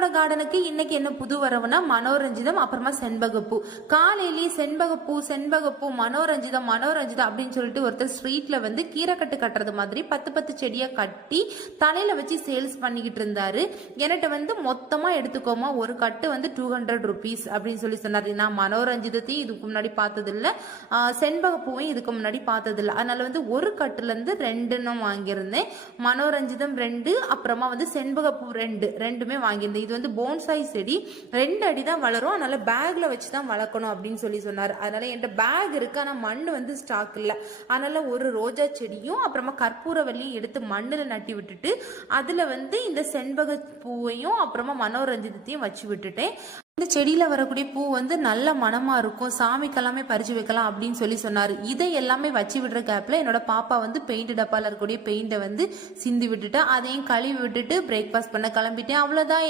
நம்மளோட கார்டனுக்கு இன்னைக்கு என்ன புது வரவுனா மனோரஞ்சிதம் அப்புறமா செண்பகப்பூ. காலையிலேயே செண்பகப்பூ செண்பகப்பூ மனோரஞ்சிதம் மனோரஞ்சிதம் அப்படின்னு சொல்லிட்டு ஒருத்தர் ஸ்ட்ரீட்ல வந்து கீரைக்கட்டு கட்டுறது மாதிரி பத்து பத்து செடியை கட்டி தலையில வச்சு சேல்ஸ் பண்ணிக்கிட்டு இருந்தாரு. என்கிட்ட வந்து மொத்தமா எடுத்துக்கோமா ஒரு கட்டு வந்து டூ ஹண்ட்ரட் ருபீஸ் அப்படின்னு சொல்லி சொன்னாரு. நான் மனோரஞ்சிதத்தையும் இதுக்கு முன்னாடி பார்த்ததில்ல. இல்லை செண்பகப்பூவையும் இதுக்கு முன்னாடி பார்த்ததில்ல. அதனால வந்து ஒரு கட்டுல இருந்து ரெண்டுன்னு வாங்கியிருந்தேன். மனோரஞ்சிதம் ரெண்டு அப்புறமா வந்து செண்பகப்பூ ரெண்டு ரெண்டுமே வாங்கியிருந்தேன். இது வந்து போன்சாய் செடி. ரெண்டு அடி தான் வளரும். அதனால பேக்ல வச்சு தான் வளர்க்கணும் அப்படின்னு சொல்லி சொன்னார். அதனால என்கிட்ட பேக் இருக்கு. ஆனால் மண் வந்து ஸ்டாக் இல்லை. அதனால ஒரு ரோஜா செடியும் அப்புறமா கற்பூரவல்லியும் எடுத்து மண்ணில் நட்டி விட்டுட்டு அதுல வந்து இந்த செண்பக பூவையும் அப்புறமா மனோரஞ்சிதத்தையும் வச்சு விட்டுட்டேன். இந்த செடியில வரக்கூடிய பூ வந்து நல்ல மனமா இருக்கும். சாமிக்கெல்லாமே பறிச்சு வைக்கலாம் அப்படின்னு சொல்லி சொன்னாரு. இதை எல்லாமே வச்சு விடுற கேப்ல என்னோட பாப்பா வந்து பெயிண்ட் டப்பால இருக்கக்கூடிய பெயிண்டை வந்து சிந்தி விட்டுட்டு அதையும் கழுவி விட்டுட்டு பிரேக்ஃபாஸ்ட் பண்ண கிளம்பிட்டேன். அவ்வளவுதான்.